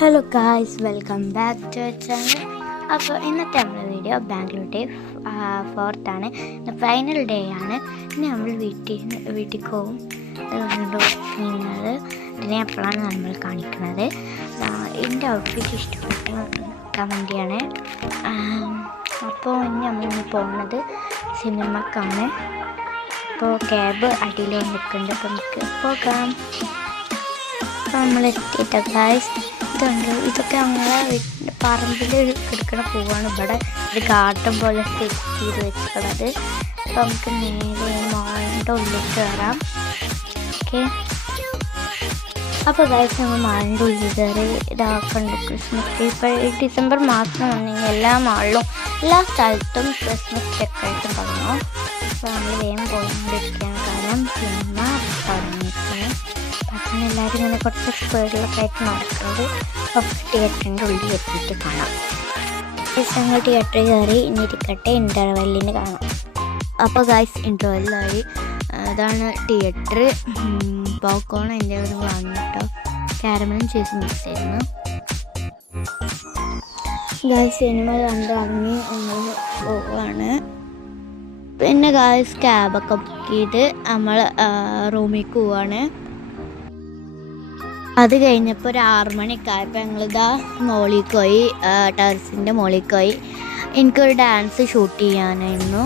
Hello guys, welcome back to channel. അപ്പോൾ ഇന്നത്തെ നമ്മുടെ വീഡിയോ ബാംഗ്ലൂർ ഡേ 4th ആണ്. ഫൈനൽ ഡേ ആണ്. ഇനി നമ്മൾ വീട്ടിൽ പോകും. നിങ്ങൾ ഇതിനെ എപ്പോഴാണ് നമ്മൾ കാണിക്കുന്നത്. എൻ്റെ ഔട്ട്ഫിറ്റ് ഇഷ്ടപ്പെട്ടാൻ വേണ്ടിയാണ്. അപ്പോൾ ഇനി നമ്മളിന്ന് പോകുന്നത് സിനിമക്കാണ്. അപ്പോൾ ക്യാബ് അടിയിൽ വന്നിട്ടുണ്ട്. അപ്പോൾ നമുക്ക് പോകാം. അപ്പോൾ നമ്മൾ എത്തിയിട്ട ഗായ്സ്, ഇതൊക്കെ നമ്മളെ പറമ്പിൽ എടുക്കണ പൂവാണ്. ഇവിടെ ഒരു ഗാർഡൻ പോലെ സെറ്റ് ചെയ്ത് വെച്ചിട്ടുള്ളത്. അപ്പോൾ നമുക്ക് നേരെ മാളിൻ്റെ ഉള്ളിൽ കയറാം. ഓക്കെ, അപ്പോൾ ഗൈസ് നമ്മൾ മാളിൻ്റെ ഉള്ളിൽ കയറി ഇതാക്കുന്നുണ്ട്. ക്രിസ്മസ് ഇപ്പോൾ ഡിസംബർ മാസം വന്നെങ്കിൽ എല്ലാ മാളിലും എല്ലാ സ്ഥലത്തും ക്രിസ്മസ് ഡെക്കറേഷൻ തുടങ്ങും. അപ്പോൾ നമ്മൾ വേഗം പോയിക്കൊണ്ടിരിക്കുകയാണ്, കാരണം സിനിമ തുടങ്ങിയിരിക്കുകയാണ്. അപ്പം എല്ലാവരും ഇങ്ങനെ കുറച്ച് സ്പീഡിലൊക്കെ ആയിട്ട് നടക്കുന്നത്. അപ്പോൾ തിയേറ്ററിൻ്റെ ഉള്ളിൽ എത്തിയിട്ട് കാണാം. ഞങ്ങൾ തിയേറ്ററിൽ കയറി ഇനി ഇരിക്കട്ടെ, ഇൻ്റർവെല്ലിന് കാണാം. അപ്പോൾ ഗൈസ് ഇൻ്റർവെല്ലായി. അതാണ് തിയേറ്റർ. പോപ്കോൺ എൻ്റെ ഒരു വാങ്ങിട്ടോ, കാരമലും ചീസും മിക്സ് ആയിരുന്നു. ഗൈസ് സിനിമ കണ്ടിറങ്ങി നമ്മൾ പോവാണ്. പിന്നെ ഗൈസ് ക്യാബൊക്കെ ബുക്ക് ചെയ്ത് നമ്മൾ റൂമിലേക്ക് പോവാണ്. അത് കഴിഞ്ഞപ്പോൾ ഒരു 6 മണിയൊക്കെ ആയപ്പോൾ ഞങ്ങളിതാ മോളിലേക്ക് പോയി, ടെറസിൻ്റെ മോളിലേക്ക് പോയി. എനിക്കൊരു ഡാൻസ് ഷൂട്ട് ചെയ്യാനായിരുന്നു.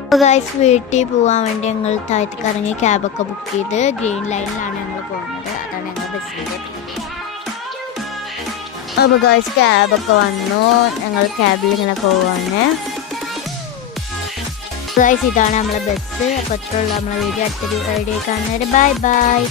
അപ്പോൾ ഗൈസ് വീട്ടിൽ പോകാൻ വേണ്ടി ഞങ്ങൾ താഴത്തേക്ക് ഇറങ്ങി ക്യാബൊക്കെ ബുക്ക് ചെയ്ത് ഗ്രീൻ ലൈനിലാണ് ഞങ്ങൾ പോകുന്നത്. അതാണ് ഞങ്ങൾ ബസ്സിൻ്റെ. അപ്പോൾ ഗൈസ് ക്യാബൊക്കെ വന്നു. ഞങ്ങൾ ക്യാബിൽ ഇങ്ങനെ പോവാണ്. ഗൈസ് ഇതാണ് നമ്മളെ ബസ്. അപ്പോൾ അത്രയുള്ള നമ്മളെ വീഡിയോ അടുത്തൊരു വീഡിയോ കാണുന്നത്. Bye bye.